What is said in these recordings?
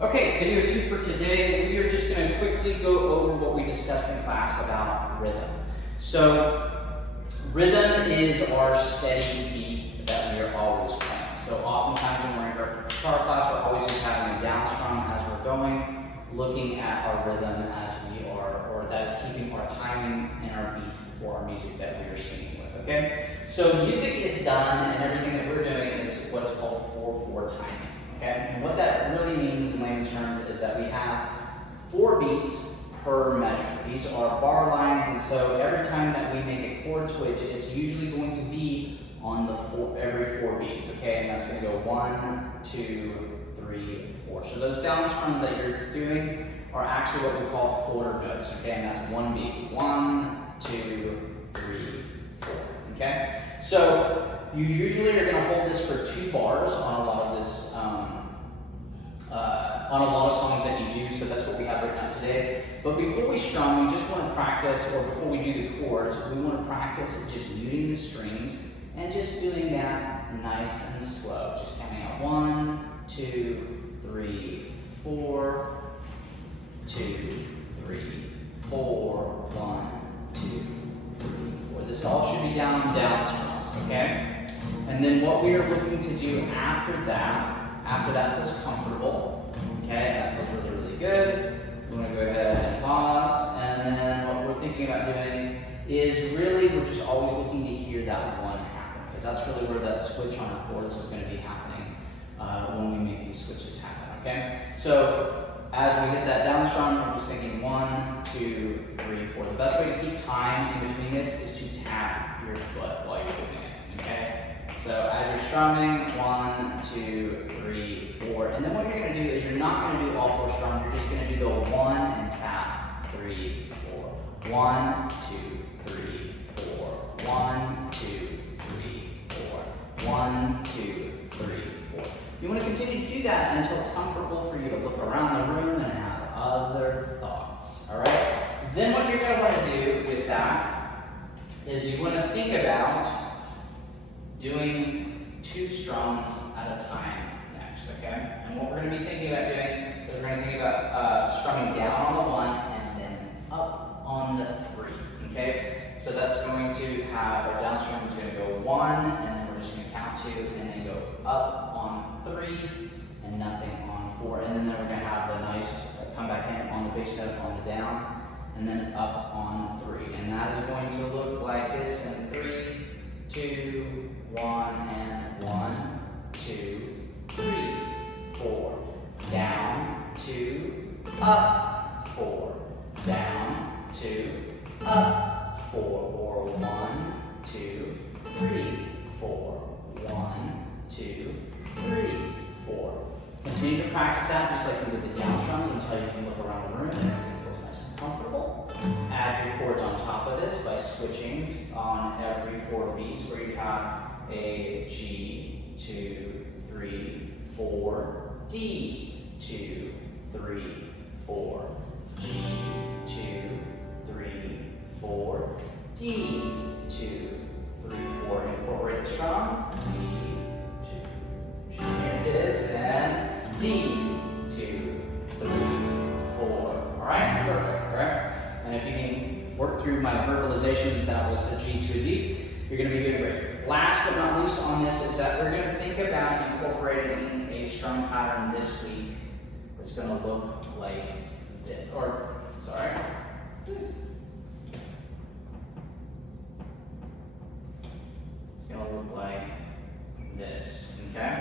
Okay, video 2 for today. We are just going to quickly go over what we discussed in class about rhythm. So, rhythm is our steady beat that we are always playing. So, oftentimes when we're in our guitar class, we're always just having a down strum as we're going, looking at our rhythm as we are, or that is keeping our timing and our beat for our music that we are singing with. Okay? So, music is done, and everything that we're doing is what is called 4/4 timing. Okay? And what that really means in layman's terms is that we have 4 beats per measure. These are bar lines, and so every time that we make a chord switch, it's usually going to be on the every 4 beats. Okay, and that's going to go 1, 2, 3, 4. So those down strums that you're doing are actually what we call quarter notes. Okay, and that's 1 beat. 1, 2, 3, 4. Okay, so you usually are going to hold this for 2 bars on a lot of this. On a lot of songs that you do, so that's what we have right now today. But before we strum, we just want to practice, or before we do the chords, we want to practice just muting the strings and just doing that nice and slow. Just counting out 1, 2, 3, 4, 2, 3, 4, 1, 2, 3, 4. This all should be down strums, okay? And then what we are looking to do after that feels comfortable. Okay, that feels really, really good. We want to go ahead and pause, and then what we're thinking about doing is really we're just always looking to hear that 1 happen, because that's really where that switch on our chords is going to be happening when we make these switches happen. Okay, so as we hit that down strum, we're just thinking 1, 2, 3, 4. The best way to keep time in between this is to tap your foot while you're doing it. Okay. So as you're strumming, 1, 2, 3, 4, and then what you're going to do is you're not going to do all 4 strums. You're just going to do the 1 and tap 3, 4. 1, 2, 3, 4. 1, 2, 3, 4. 1, 2, 3, 4. You want to continue to do that until it's comfortable for you to look around the room and have other thoughts. All right. Then what you're going to want to do with that is you want to think about doing 2 strums at a time next, okay? And what we're going to be thinking about doing is we're going to think about strumming down on the 1 and then up on the 3, okay? So that's going to have our down strum is going to go 1, and then we're just going to count 2, and then go up on 3, and nothing on 4. And then we're going to have the nice come back in on the bass note on the down, and then up on 3. And that is going to look like this in 3, 2, 1, and 1, 2, 3, 4, down, 2, up, 4, down, 2, up, 4, or 1, 2, 3, 4, 1, 2, 3, 4. Continue to practice that just like you did the down strums until you can look around the room and everything feels nice and comfortable. Add your chords on top of this by switching on every 4 beats, where you have a G, 2, 3, 4, D, 2, 3, 4, G, 2, 3, 4, D, 2, 3, 4. Incorporate the strum. D, 2, here it is, and D, 2, 3, 4. All right, perfect. All right, and if you can work through my verbalization, that was a G to a D, you're going to be doing great. Last but not least on this is that we're going to think about incorporating a strum pattern this week that's going to look like this. It's going to look like this, okay?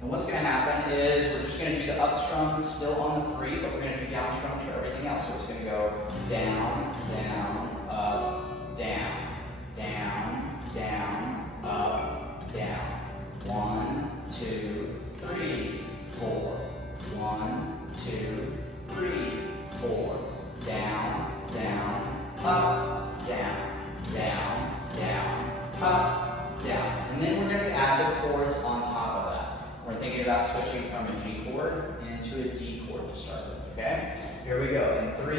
And what's going to happen is we're just going to do the up strum still on the 3, but we're going to do down strums for everything else. So it's going to go down, down, up, down, down, down, up, down. 1, 2, 3, 4. 1, 2, 3, 4. Down, down, up, down, down, down, up, down. And then we're going to add the chords on top of that. We're thinking about switching from a G chord into a D chord to start with, okay? Here we go. In 3,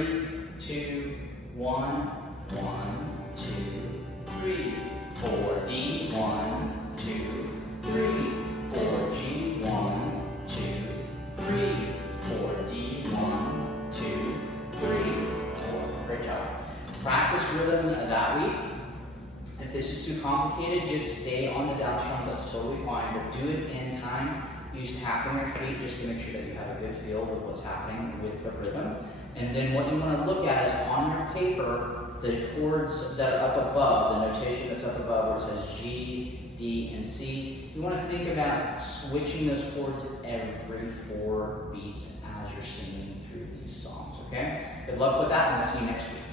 2, 1, 1, 2, 3, 4, D, 1, 2, 3, 4, G, 1, rhythm that week. If this is too complicated, just stay on the down strums, that's totally fine, but do it in time. Use tapping your feet just to make sure that you have a good feel with what's happening with the rhythm. And then what you want to look at is on your paper, the chords that are up above, the notation that's up above where it says G, D, and C. You want to think about switching those chords every 4 beats as you're singing through these songs, okay? Good luck with that, and we'll see you next week.